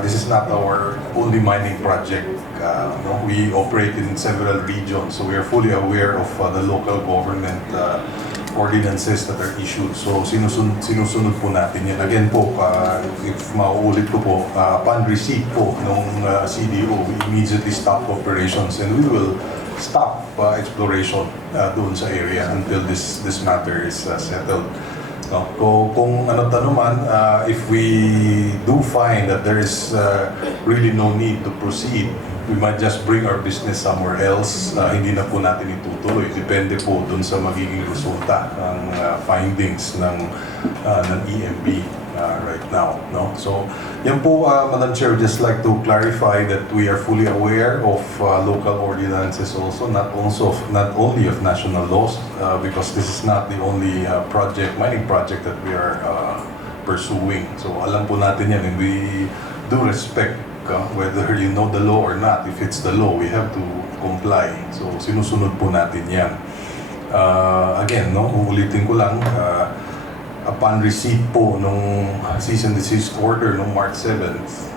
this is not our only mining project. No, we operate in several regions, so we are fully aware of the local government ordinances that are issued. So sinusunod po natin yan. Again po, if mauulit ko po, upon receipt po nung CDO, we immediately stop operations and we will stop exploration doon sa area until this matter is settled. No? Kung ano naman, if we do find that there is really no need to proceed, we might just bring our business somewhere else. Hindi na po natin itutuloy. Depende po dun sa magiging resulta ng findings ng EMB right now. No? So, yan po, Madam Chair, just like to clarify that we are fully aware of local ordinances also, not only of national laws, because this is not the only mining project that we are pursuing. So, alam po natin yan, and we do respect whether you know the law or not. If it's the law, we have to comply. So, sinusunod po natin yan. Again, no, uulitin ko lang, upon receipt po nung cease and desist order nung March 7th,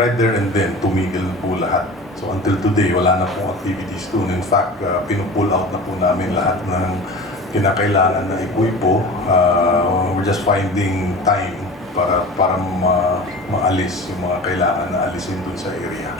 right there and then, tumigil po lahat. So, until today, wala na pong activities doon. In fact, pinupull out na po namin lahat ng kinakailangan na equipo. We're just finding time para maalis yung mga kailangan na alisin dun sa area.